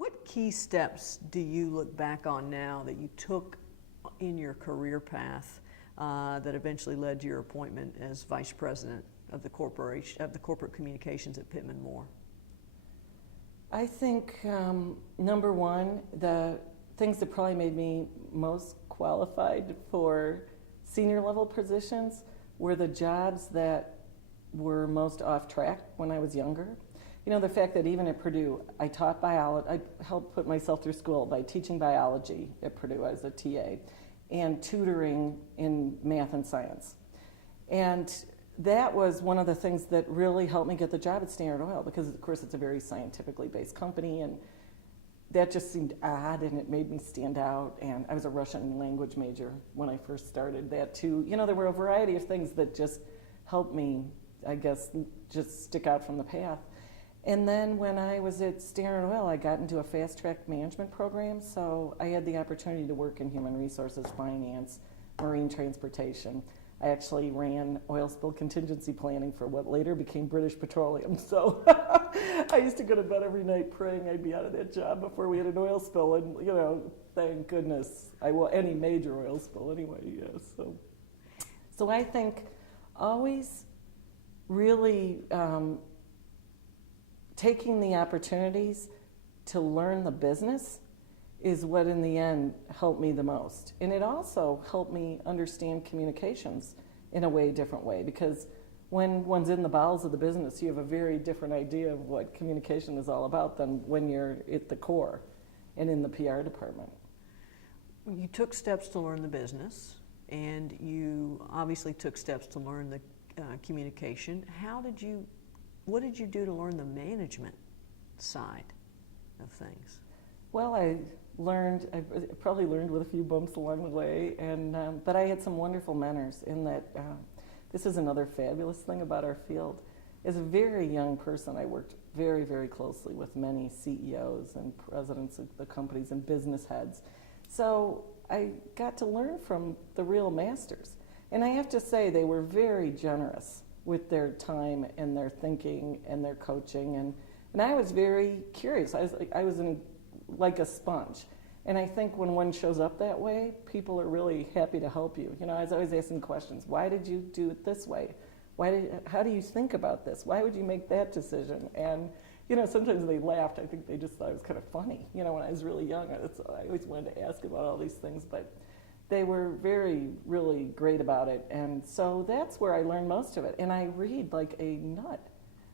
What key steps do you look back on now that you took in your career path that eventually led to your appointment as vice president of the corporate communications at Pittman Moore? I think number one, the things that probably made me most qualified for senior level positions were the jobs that were most off track when I was younger. You know, the fact that even at Purdue, I taught biology, I helped put myself through school by teaching biology at Purdue as a TA and tutoring in math and science. And that was one of the things that really helped me get the job at Standard Oil because, of course, it's a very scientifically based company, and that just seemed odd, and it made me stand out. And I was a Russian language major when I first started that, too. You know, there were a variety of things that just helped me, I guess, just stick out from the path. And then when I was at Standard Oil, I got into a fast-track management program, so I had the opportunity to work in human resources, finance, marine transportation. I actually ran oil spill contingency planning for what later became British Petroleum. So I used to go to bed every night praying I'd be out of that job before we had an oil spill. And, you know, thank goodness, any major oil spill anyway, yes. So I think always really taking the opportunities to learn the business is what in the end helped me the most. And it also helped me understand communications in a different way, because when one's in the bowels of the business, you have a very different idea of what communication is all about than when you're at the core and in the PR department. You took steps to learn the business, and you obviously took steps to learn the communication. What did you do to learn the management side of things? Well, I probably learned with a few bumps along the way, but I had some wonderful mentors in that. This is another fabulous thing about our field. As a very young person, I worked very, very closely with many CEOs and presidents of the companies and business heads. So I got to learn from the real masters. And I have to say, they were very generous with their time and their thinking and their coaching. And I was very curious. I was like a sponge. And I think when one shows up that way, people are really happy to help you. You know, I was always asking questions. Why did you do it this way? How do you think about this? Why would you make that decision? And, you know, sometimes they laughed. I think they just thought it was kind of funny. You know, when I was really young, I always wanted to ask about all these things. But they were really great about it. And so that's where I learned most of it. And I read like a nut.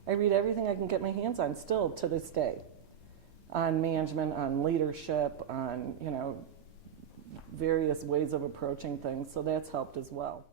I read everything I can get my hands on still to this day, on management, on leadership, on, you know, various ways of approaching things. So that's helped as well.